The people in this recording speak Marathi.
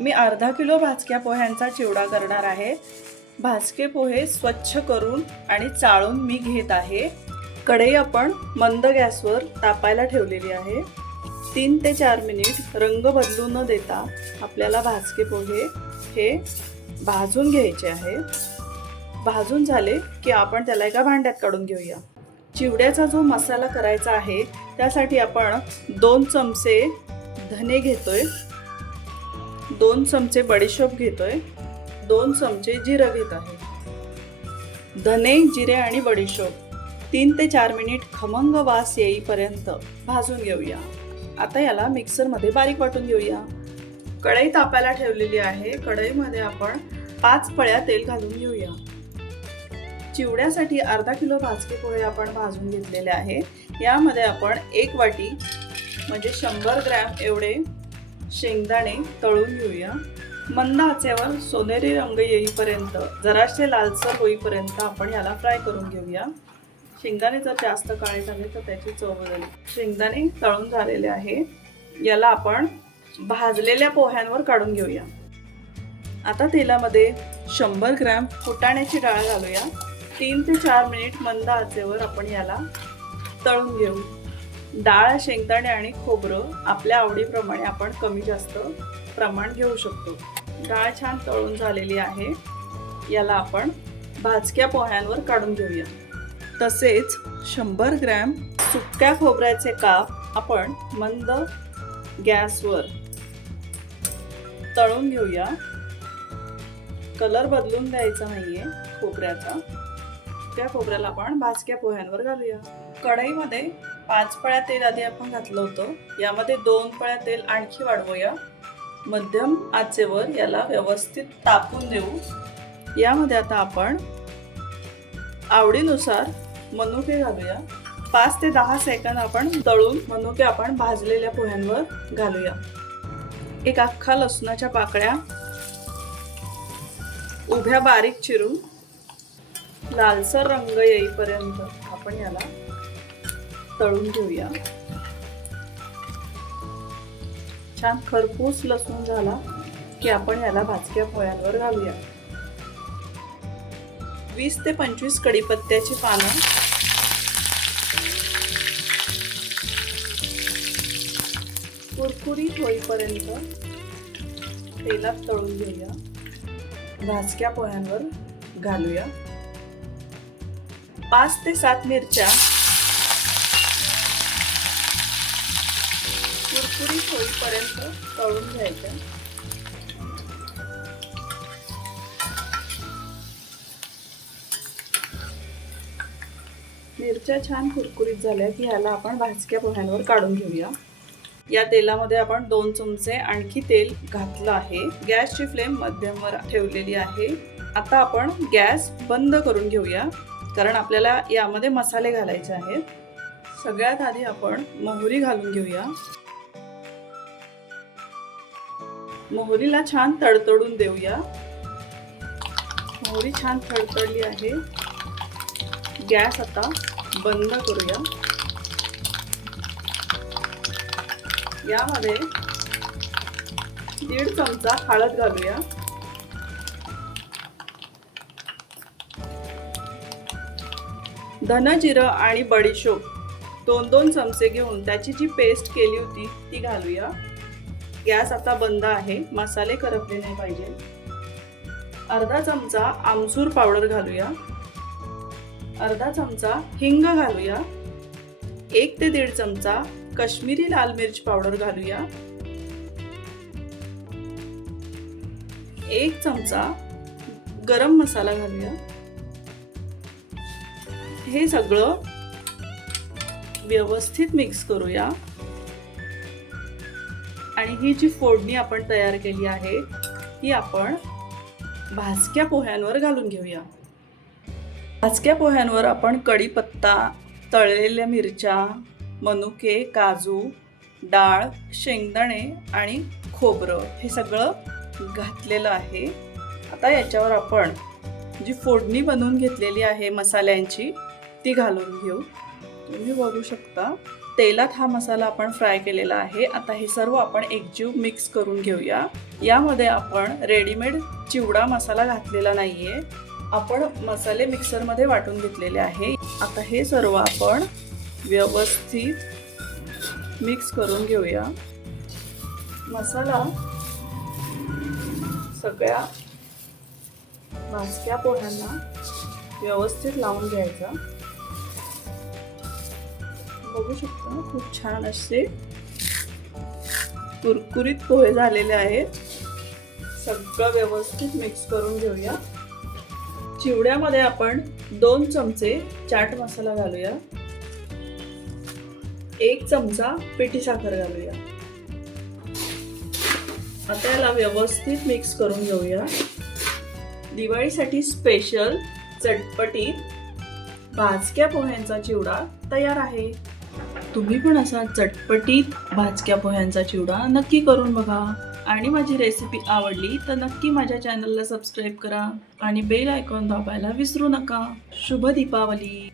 मी अर्धा किलो भाजक्या पोह्यांचा चिवडा करणार आहे. भाजके पोहे स्वच्छ करून आणि चाळून मी घेत आहे. कढई आपण मंद गॅसवर तापायला ठेवलेली आहे. तीन ते चार मिनिट रंग बदलू न देता आपल्याला भाजके पोहे हे भाजून घ्यायचे आहे. भाजून झाले की आपण त्याला एका भांड्यात काढून घेऊया. चिवड्याचा जो मसाला करायचा आहे त्यासाठी आपण दोन चमचे धने घेतोय. दोन चमचे बडीशोप घेतोय. दोन चमचे जिरं घेत आहे. धने जिरे आणि बडीशोप. तीन ते चार मिनिट खमंग वास येईपर्यंत भाजून घेऊया. आता याला मिक्सरमध्ये बारीक वाटून घेऊया. कढई तापायला ठेवलेली आहे. कढईमध्ये आपण पाच पळ्या तेल घालून घेऊया. चिवड्यासाठी अर्धा किलो भाजके पोहे आपण भाजून घेतलेले आहे यामध्ये आपण एक वाटी म्हणजे शंभर ग्रॅम एवढे शेंगदाणे तळून घेऊया. मंद आचेवर सोनेरी रंग येईपर्यंत जराशे लालसर होईपर्यंत आपण याला फ्राय करून घेऊया. शेंगदाणे जर जास्त काळे झाले तर त्याची चव बदल शेंगदाणे तळून झालेले आहे. याला आपण भाजलेल्या पोह्यांवर काढून घेऊया. आता तेलामध्ये शंभर ग्रॅम फुटाण्याची डाळ घालूया. तीन ते चार मिनिट मंद आचेवर आपण याला तळून घेऊ. डाळ शेंगदाणे आणि खोबरं आपल्या आवडीप्रमाणे आपण कमी जास्त प्रमाण घेऊ शकतो. डाळ छान तळून झालेली आहे. याला आपण भाजक्या पोह्यांवर काढून घेऊया. तसेच शंभर ग्रॅम सुक्या खोबऱ्याचे काप आपण मंद गॅसवर तळून घेऊया. कलर बदलून द्यायचा नाहीये खोबऱ्याचा. त्या खोबऱ्याला आपण भाजक्या पोह्यांवर घालूया. कढईमध्ये पाच पळ्या तेल आधी आपण घातलं होतं. यामध्ये दोन पळ्या तेल आणखी वाढवूया. मध्यम आचेवर याला व्यवस्थित तापून देऊ. यामध्ये आता आपण आवडीनुसार मनुके घालूया. पाच ते दहा सेकंद आपण तळून मनुके आपण भाजलेल्या पोह्यांवर घालूया. एक अख्खा लसणाच्या पाकळ्या उभ्या बारीक चिरून लालसर रंग येईपर्यंत आपण याला तळून घेऊया. छान खरपूस लसूण झाला की आपण याला भाजक्या पोळ्यांवर घालूया. वीस ते पंचवीस कडीपत्त्याची पानं. कुरकुरीत होईपर्यंत तेलात तळून घेऊया. भाजक्या पोह्यांवर घालूया. पाच ते सात मिरच्या कुरकुरीत होईपर्यंत तळून घ्यायचं. मिरच्या छान कुरकुरीत झाल्या की ह्याला आपण भाजक्या पोह्यांवर काढून घेऊया. या तेलामध्ये आपण दोन चमचे आणखी तेल घातलं आहे. गॅसची फ्लेम मध्यमवर ठेवलेली आहे. आता आपण गॅस बंद करून घेऊया कारण आपल्याला यामध्ये मसाले घालायचे आहेत. सगळ्यात आधी आपण मोहरी घालून घेऊया. मोहरीला छान तडतडून देऊया. मोहरी छान तडतडली आहे. गॅस आता बंद करूया. यामध्ये दीड चमचा हळद घालूया. धन जिरं आणि बडीशोप दोन दोन चमचे घेऊन त्याची जी पेस्ट केली होती ती घालूया. गॅस आता बंद आहे. मसाले करपले नाही पाहिजे. अर्धा चमचा आमचूर पावडर घालूया. अर्धा चमचा हिंग घालूया. एक ते दीड चमचा काश्मीरी लाल मिरची पावडर घालूया. एक चमचा गरम मसाला घालूया. हे सगळं व्यवस्थित मिक्स करूया. आणि ही जी फोडणी आपण तयार केली आहे ती आपण भाजक्या पोह्यांवर घालून घेऊया. भाजक्या पोह्यांवर आपण कढीपत्ता तळलेल्या मिरच्या मनुके काजू डाळ शेंगदाणे आणि खोबरं हे सगळं घातलेलं आहे. आता याच्यावर आपण जी फोडणी बनवून घेतलेली आहे मसाल्यांची ती घालून घेऊ. तुम्ही बघू शकता. तेलात हा मसाला आपण फ्राय केलेला आहे. आता हे सर्व आपण एकजीव मिक्स करून घेऊया. यामध्ये आपण रेडीमेड चिवडा मसाला घातलेला नाहीये. आपण मसाले मिक्सरमध्ये वाटून घेतलेले आहे. आता हे सर्व आपण व्यवस्थित मिक्स करून घेऊया. मसाला सगळ्या भाजक्या पोह्यांना व्यवस्थित लावून घ्यायचा. बघू शकता. खूप छान असे कुरकुरीत पोहे झालेले आहेत. सगळं व्यवस्थित मिक्स करून घेऊया. चिवड्यामध्ये आपण दोन चमचे चाट मसाला घालूया. एक चमचा पिठी साखर घालूया. आता याला व्यवस्थित मिक्स करून घेऊया. दिवाळीसाठी स्पेशल चटपटीत भाजक्या पोह्यांचा चिवडा तयार आहे. तुम्ही पण असा चटपटीत भाजक्या पोह्यांचा चिवडा नक्की करून बघा. आणि माझी रेसिपी आवडली तर नक्की माझ्या चॅनलला सबस्क्राईब करा. आणि बेल आयकॉन दाबायला विसरू नका. शुभ दीपावली.